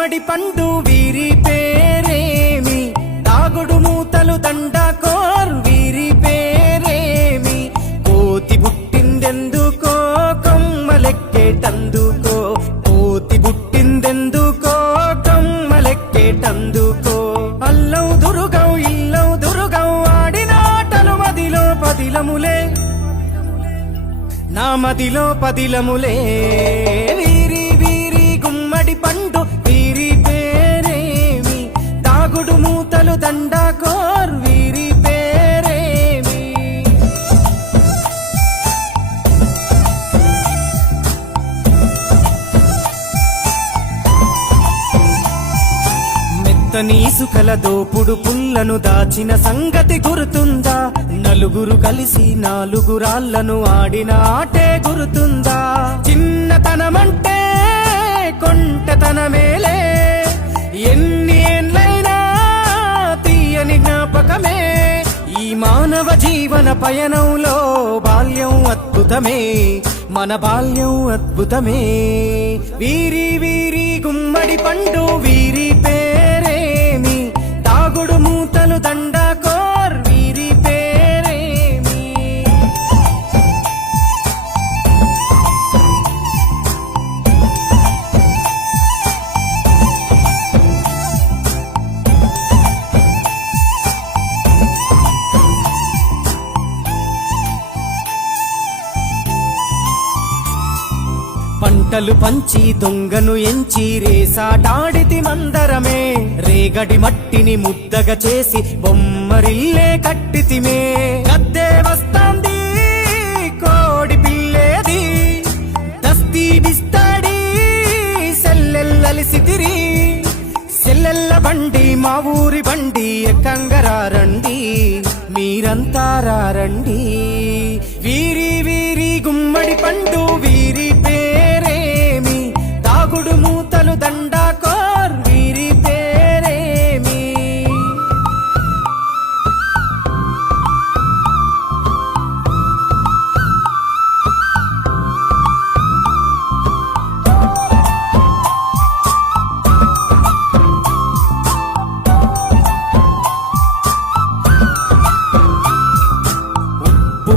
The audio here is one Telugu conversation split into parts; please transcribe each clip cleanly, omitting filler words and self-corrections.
గుమ్మడి పండు వీరి పేరేమి, దాగుడు మూతలు దండాకోర్ వీరి పేరేమి, కోతి పుట్టిందెందుకో కొమ్మలెక్కేటందుకో, కోతి పుట్టిందెందుకో కొమ్మలెక్కేటందుకో, అల్లం దురుగం ఇల్లం దురుగం ఆడిన ఆటలు మదిలో పదిలములే, నా మదిలో పదిలములే. వీరి వీరి గుమ్మడి పండు వీరి పేరేమి, దాగుడు మూతలు దండాకోర్ వీరి పేరేమి. మెత్తని ఇసుకల దోపుడు పుల్లను దాచిన సంగతి గుర్తుందా, నలుగురు కలిసి నాలుగురాళ్లను ఆడిన ఆటే గుర్తుందా, చిన్నతనమంటే కొంటతనమేలే, ఎన్ని ఏండ్లైనా తీయని జ్ఞాపకమే, ఈ మానవ జీవన పయనంలో బాల్యం అద్భుతమే, మన బాల్యం అద్భుతమే. వీరి వీరి గుమ్మడి పండు వీరి పేరేమి, దాగుడు మూతలు దండాకోర్ వీరి పేరేమి. పంటలు పంచి దొంగను ఎంచి రేసాటాడితి మందరమే, రేగడి మట్టిని ముద్దగా చేసి బొమ్మరిల్లే కట్టితిమే, గద్దే వస్తాంది కోడి పిల్లేది, దస్తీ బిస్తాడి సెల్లెల్లలిసితిరి, సెల్లెల్ల బండి మా ఊరి బండి ఎక్కంగరారండి, మీరంతా రారండి. వీరి వీరి గుమ్మడి పండు వీరి పేరేమి, దాగుడు మూతలు దండాకోర్ వీరి పేరేమి.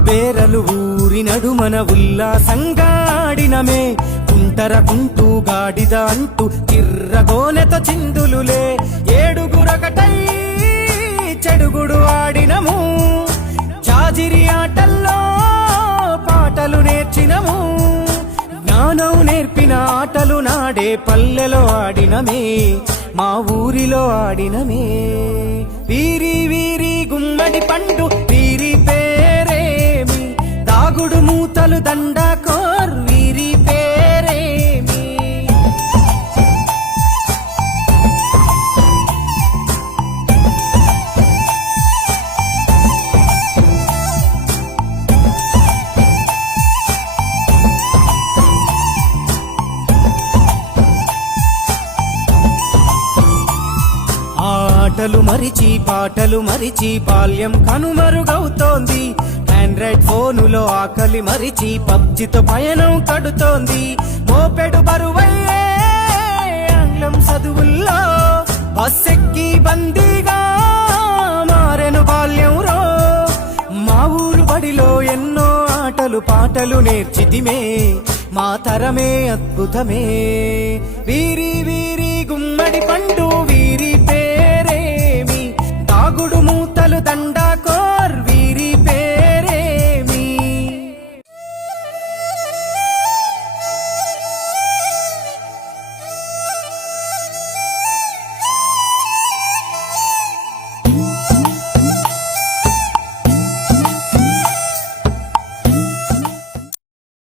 బేరలు ఊరి నడుమన ఉల్లాసంగా ఆడినమే, కుంటరకుంటూ గాడిద అంటూ చిర్రగోనెత చిందులులే, ఏడుగురకటై చెడుగుడు ఆడినము, జాజిరి ఆటల్లో పాటలు నేర్చినము, జ్ఞానం నేర్పిన ఆటలు నాడే పల్లెలో ఆడినమే, మా ఊరిలో ఆడినమే. వీరి వీరి గుమ్మడి పండు వీరి పేరేమి, దాగుడు మూతలు దండాకోర్ వీరి పేరేమి. ఆటలు మరిచి పాటలు మరిచి బాల్యం కనుమరుగవుతోంది, ఆండ్రాయిడ్ ఫోనులో ఆకలి మరిచి పబ్జితో పయనం కడుతోంది, మోపెడు బరువయ్యే ఆంగ్లం చదువుల్లో బస్సెక్కి బందీగా మారెను బాల్యం రో, మా ఊరు బడిలో ఎన్నో ఆటలు పాటలు నేర్చితిమే, మా తరమే అద్భుతమే. వీరి వీరి గుమ్మడి పండు వీరి